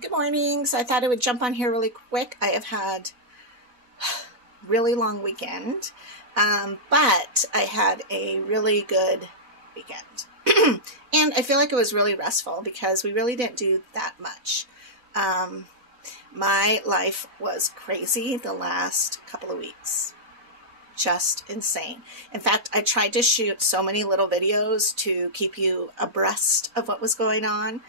Good morning. So I thought I would jump on here really quick. I have had a really long weekend, but I had a really good weekend. And I feel like it was really restful because we really didn't do that much. My life was crazy the last couple of weeks. Just insane. In fact, I tried to shoot so many little videos to keep you abreast of what was going on.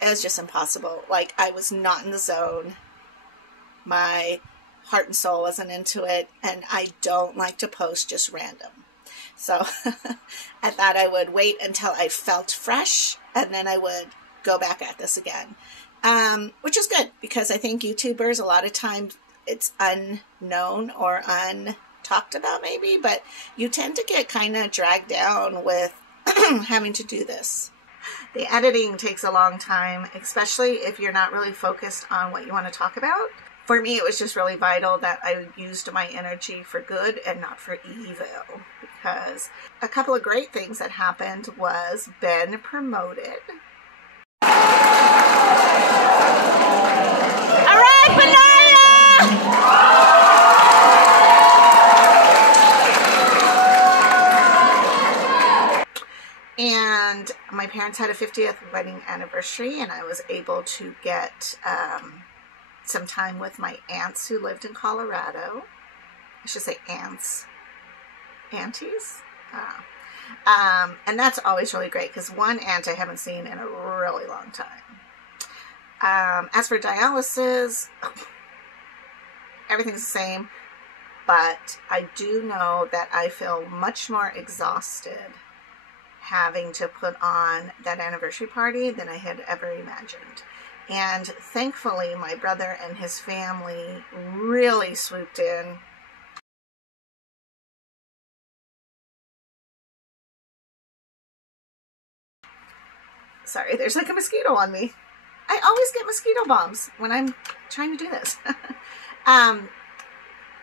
It was just impossible. Like, I was not in the zone. My heart and soul wasn't into it, and I don't like to post just random. So I thought I would wait until I felt fresh, and then I would go back at this again. Which is good, because I think YouTubers, a lot of times, it's unknown or untalked about maybe, but you tend to get kind of dragged down with having to do this. The editing takes a long time, especially if you're not really focused on what you want to talk about. For me, it was just really vital that I used my energy for good and not for evil, because a couple of great things that happened was Ben promoted. All right, Banana! And my parents had a 50th wedding anniversary, and I was able to get some time with my aunts who lived in Colorado. I should say aunts. Aunties? And that's always really great, because one aunt I haven't seen in a really long time. As for dialysis, everything's the same, but I do know that I feel much more exhausted having to put on that anniversary party than I had ever imagined. And thankfully, my brother and his family really swooped in. Sorry, there's like a mosquito on me. I always get mosquito bombs when I'm trying to do this.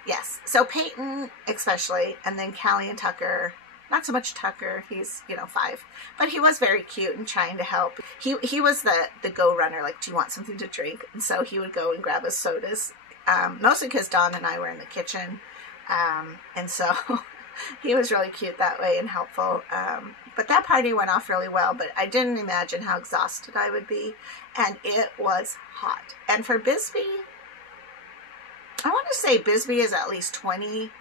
Yes, so Peyton especially, and then Callie and Tucker. Not so much Tucker, he's, 5, but he was very cute and trying to help. He was the go runner, like, do you want something to drink? And so he would go and grab us sodas, mostly because Dawn and I were in the kitchen, and so he was really cute that way and helpful. But that party went off really well, but I didn't imagine how exhausted I would be, and it was hot. And for Bisbee, I want to say Bisbee is at least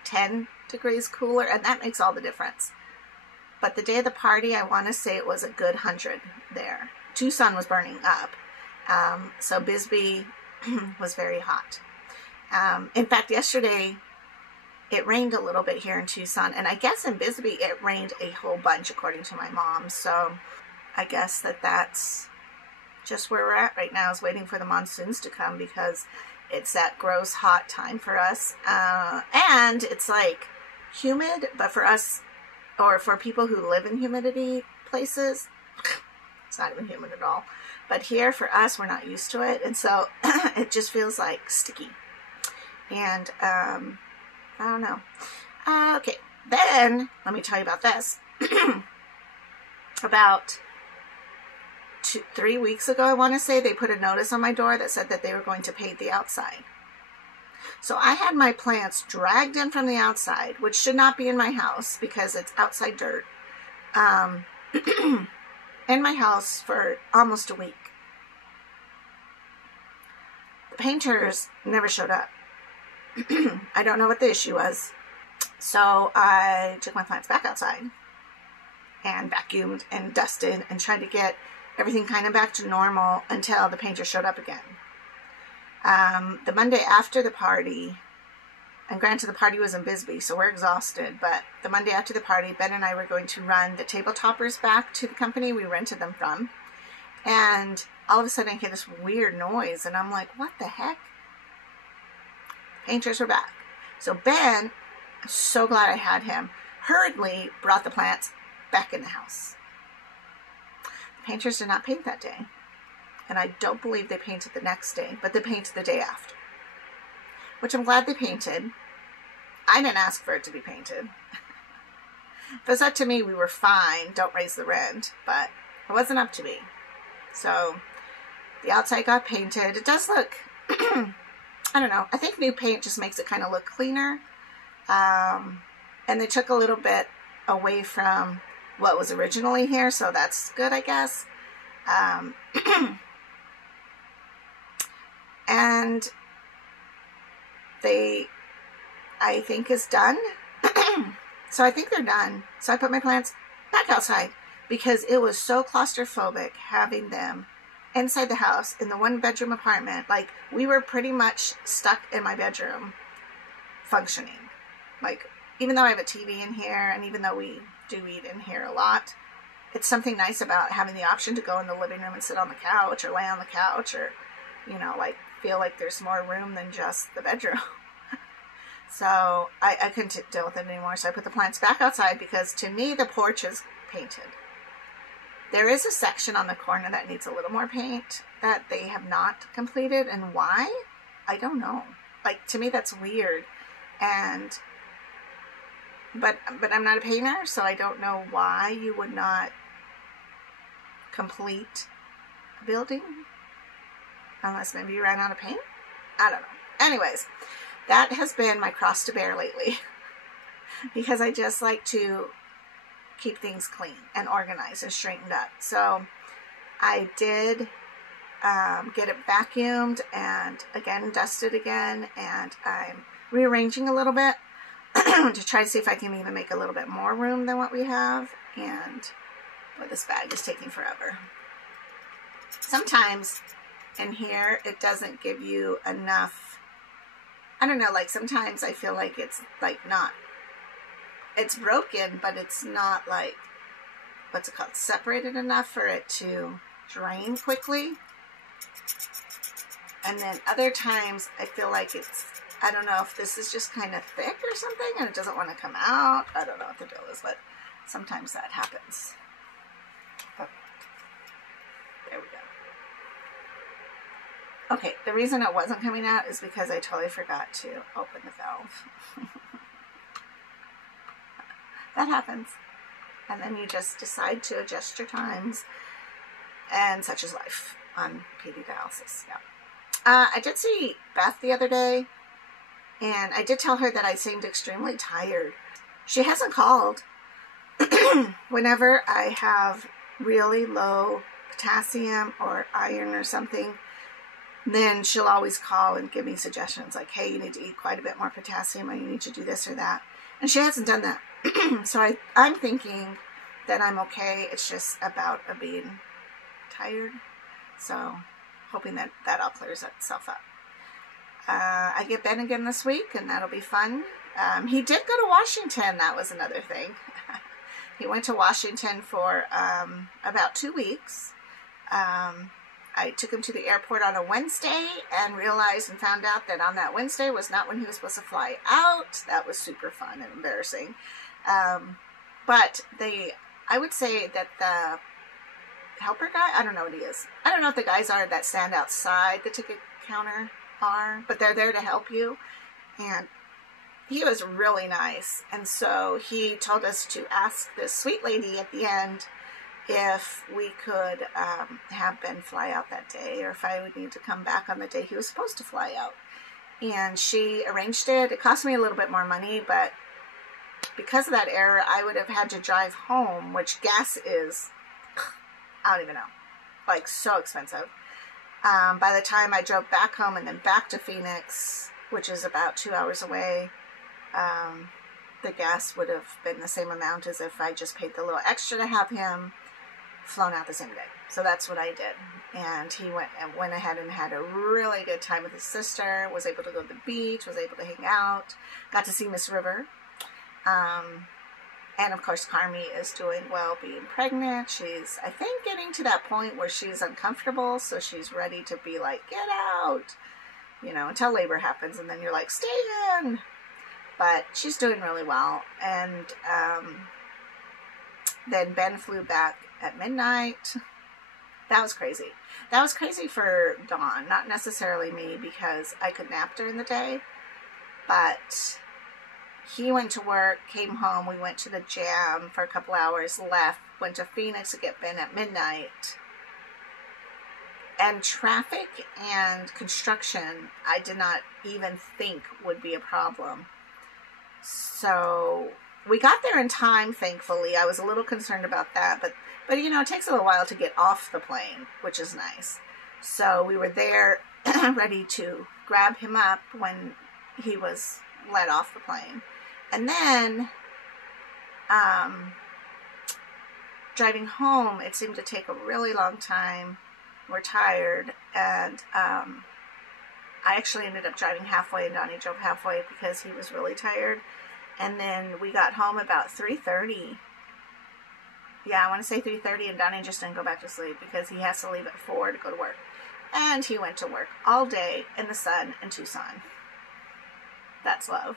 10 degrees cooler, and that makes all the difference. But the day of the party, I want to say it was a good 100 there. Tucson was burning up, so Bisbee was very hot. In fact, yesterday it rained a little bit here in Tucson, and I guess in Bisbee it rained a whole bunch, according to my mom. So I guess that's just where we're at right now, is waiting for the monsoons to come, because it's that gross hot time for us. And it's like humid, but for us, or for people who live in humidity places, it's not even humid at all. But here for us, we're not used to it, and so it just feels like sticky. And I don't know. Okay, then let me tell you about this. About 3 weeks ago, I want to say, they put a notice on my door that said that they were going to paint the outside. So I had my plants dragged in from the outside, which should not be in my house because it's outside dirt, in my house for almost a week. The painters never showed up. I don't know what the issue was. So I took my plants back outside and vacuumed and dusted and tried to get everything kind of back to normal until the painter showed up again. The Monday after the party, and granted the party was in Bisbee, so we're exhausted, but the Monday after the party, Ben and I were going to run the table toppers back to the company we rented them from, and all of a sudden I hear this weird noise, and I'm like, what the heck? The painters were back. So Ben, I'm so glad I had him, hurriedly brought the plants back in the house. The painters did not paint that day. And I don't believe they painted the next day, but they painted the day after. Which I'm glad they painted. I didn't ask for it to be painted. If it was up to me, we were fine. Don't raise the rent. But it wasn't up to me. So The outside got painted. It does look, I don't know, I think new paint just makes it kind of look cleaner. And they took a little bit away from what was originally here, so that's good, I guess. And they, I think, is done. So I think they're done. So I put my plants back outside because it was so claustrophobic having them inside the house in the 1-bedroom apartment. Like, we were pretty much stuck in my bedroom functioning. Like, even though I have a TV in here, and even though we do eat in here a lot, it's something nice about having the option to go in the living room and sit on the couch or lay on the couch, or, you know, like, feel like there's more room than just the bedroom. So I couldn't deal with it anymore. So I put the plants back outside because, to me, the porch is painted. There is a section on the corner that needs a little more paint that they have not completed. And why? I don't know. Like, to me, that's weird. And, but I'm not a painter, so I don't know why you would not complete a building. Unless maybe you ran out of paint? I don't know. Anyways, that has been my cross to bear lately. Because I just like to keep things clean and organized and straightened up. So I did get it vacuumed and again dusted again, and I'm rearranging a little bit to try to see if I can even make a little bit more room than what we have. And boy, this bag is taking forever. Sometimes in here it doesn't give you enough, I don't know, like sometimes I feel like it's like not, it's broken, but it's not like, what's it called, separated enough for it to drain quickly. And then other times I feel like it's, I don't know if this is just kind of thick or something and it doesn't want to come out. I don't know what the deal is, but sometimes that happens. Oh, there we go. Okay, the reason it wasn't coming out is because I totally forgot to open the valve. That happens. And then you just decide to adjust your times, and such is life on PD dialysis. Yeah. I did see Beth the other day, and I did tell her that I seemed extremely tired. She hasn't called. Whenever I have really low potassium or iron or something, then she'll always call and give me suggestions like, hey, you need to eat quite a bit more potassium, or you need to do this or that. And she hasn't done that. So I'm thinking that I'm okay. It's just about being tired. So hoping that that all clears itself up. I get Ben again this week, and that'll be fun. He did go to Washington. That was another thing. He went to Washington for about 2 weeks. I took him to the airport on a Wednesday and realized and found out that on that Wednesday was not when he was supposed to fly out. That was super fun and embarrassing. But I would say that the helper guy, I don't know what he is. I don't know if the guys are that stand outside the ticket counter are, but they're there to help you. And he was really nice. And so he told us to ask this sweet lady at the end if we could have Ben fly out that day, or if I would need to come back on the day he was supposed to fly out. And she arranged it. It cost me a little bit more money, but because of that error, I would have had to drive home, which gas is, I don't even know, like so expensive. By the time I drove back home and then back to Phoenix, which is about 2 hours away, the gas would have been the same amount as if I just paid the little extra to have him flown out the same day. So that's what I did. And he went ahead and had a really good time with his sister, was able to go to the beach, was able to hang out, got to see Miss River. And of course, Carmi is doing well being pregnant. She's, I think, getting to that point where she's uncomfortable, so she's ready to be like, get out, you know, until labor happens, and then you're like, stay in. But she's doing really well. And then Ben flew back at midnight. That was crazy. That was crazy for Dawn, not necessarily me, because I could nap during the day. But he went to work, came home, we went to the Jam for a couple hours, left, went to Phoenix to get Ben at midnight. And traffic and construction, I did not even think would be a problem. So we got there in time, thankfully. I was a little concerned about that, but you know, it takes a little while to get off the plane, which is nice. So we were there ready to grab him up when he was let off the plane. And then driving home, it seemed to take a really long time. We're tired, and I actually ended up driving halfway, and Donnie drove halfway because he was really tired. And then we got home about 3:30. Yeah, I want to say 3:30, and Donnie just didn't go back to sleep because he has to leave at 4 to go to work. And he went to work all day in the sun in Tucson. That's love.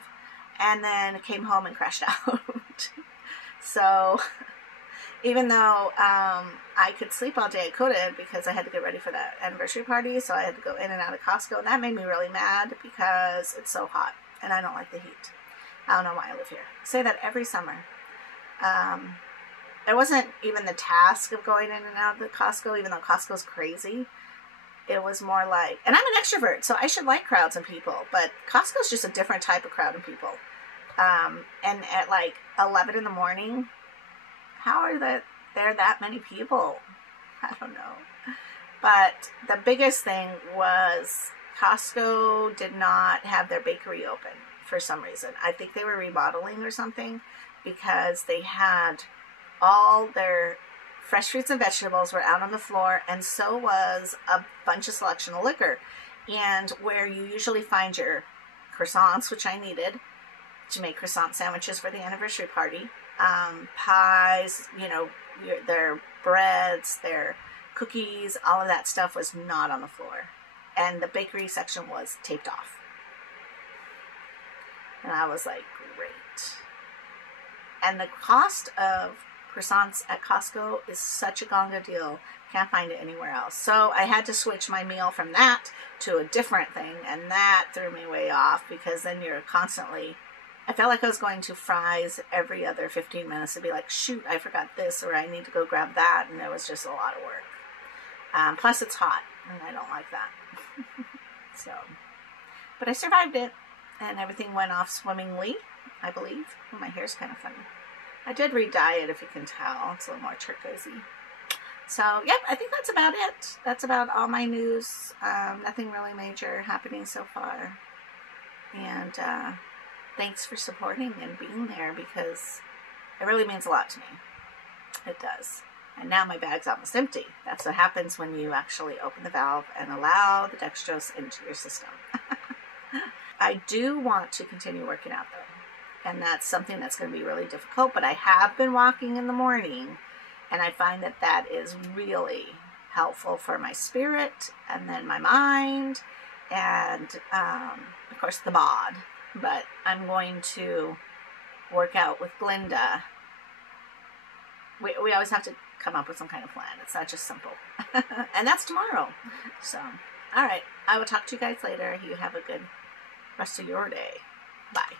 And then came home and crashed out. So even though I could sleep all day, I couldn't because I had to get ready for that anniversary party. So I had to go in and out of Costco. And that made me really mad because it's so hot and I don't like the heat. I don't know why I live here. I say that every summer. It wasn't even the task of going in and out of the Costco, even though Costco's crazy. It was more like, and I'm an extrovert, so I should like crowds and people, but Costco's just a different type of crowd and people. And at like 11 in the morning, how are there that many people? I don't know. But the biggest thing was Costco did not have their bakery open for some reason. I think they were remodeling or something, because they had all their fresh fruits and vegetables were out on the floor, and so was a bunch of selection of liquor. And where you usually find your croissants, which I needed to make croissant sandwiches for the anniversary party, pies, you know, their breads, their cookies, all of that stuff was not on the floor. And the bakery section was taped off. And I was like, great. And the cost of croissants at Costco is such a gonga deal. Can't find it anywhere else. So I had to switch my meal from that to a different thing, and that threw me way off, because then you're constantly, I felt like I was going to Fry's every other 15 minutes to be like, shoot, I forgot this, or I need to go grab that, and it was just a lot of work. Plus it's hot, and I don't like that. So, but I survived it, and everything went off swimmingly, I believe. Oh, my hair's kind of funny. I did re-dye it, if you can tell. It's a little more turquoisey. So, yep, I think that's about it. That's about all my news. Nothing really major happening so far. And thanks for supporting and being there, because it really means a lot to me. It does. And now my bag's almost empty. That's what happens when you actually open the valve and allow the dextrose into your system. I do want to continue working out, though. And that's something that's going to be really difficult. But I have been walking in the morning, and I find that that is really helpful for my spirit, and then my mind, and of course the bod. But I'm going to work out with Glinda. We always have to come up with some kind of plan. It's not just simple. And that's tomorrow. So, all right. I will talk to you guys later. You have a good rest of your day. Bye.